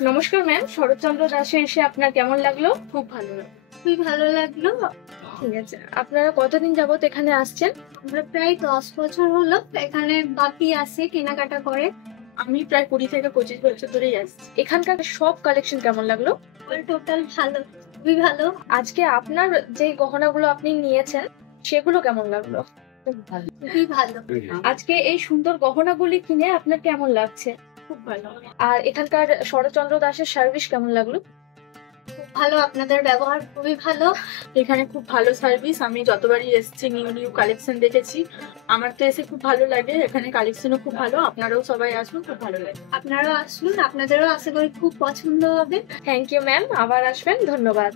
নমস্কার ম্যাম, শরৎচন্দ্র দাসে এসে আপনার কেমন লাগলো? খুব ভালো লাগে। খুবই ভালো লাগলো। ঠিক আছে, আপনারা কতদিন যাবত এখানে আসছেন? আমরা প্রায় 10 বছর হলো এখানে বাপি আসে কেনাকাটা করে। আমি প্রায় 20 থেকে 25 বছর ধরেই আসছি। এখানকার সব কালেকশন কেমন লাগলো? অল টোটাল ভালো, খুবই ভালো। আজকে আপনার যে গহনাগুলো আপনি নিয়েছেন সেগুলো কেমন লাগলো? খুবই ভালো। আজকে এই সুন্দর গহনাগুলি কিনে আপনার কেমন লাগছে? খুব ভালো। আর এখানকার শরৎচন্দ্র দাসের সার্ভিস কেমন লাগলো? খুব ভালো, আপনাদের ব্যবহার খুবই ভালো। এখানে খুব ভালো সার্ভিস। আমি যতবারই এসেছি নিউ কালেকশন দেখেছি। আমার তো এসে খুব ভালো লাগে। এখানে কালেকশনও খুব ভালো। আপনারাও সবাই আসুন, খুব ভালো লাগে। আপনারাও আসুন, আপনাদেরও আশা করি খুব পছন্দ হবে। থ্যাংক ইউ ম্যাম, আবার আসবেন। ধন্যবাদ।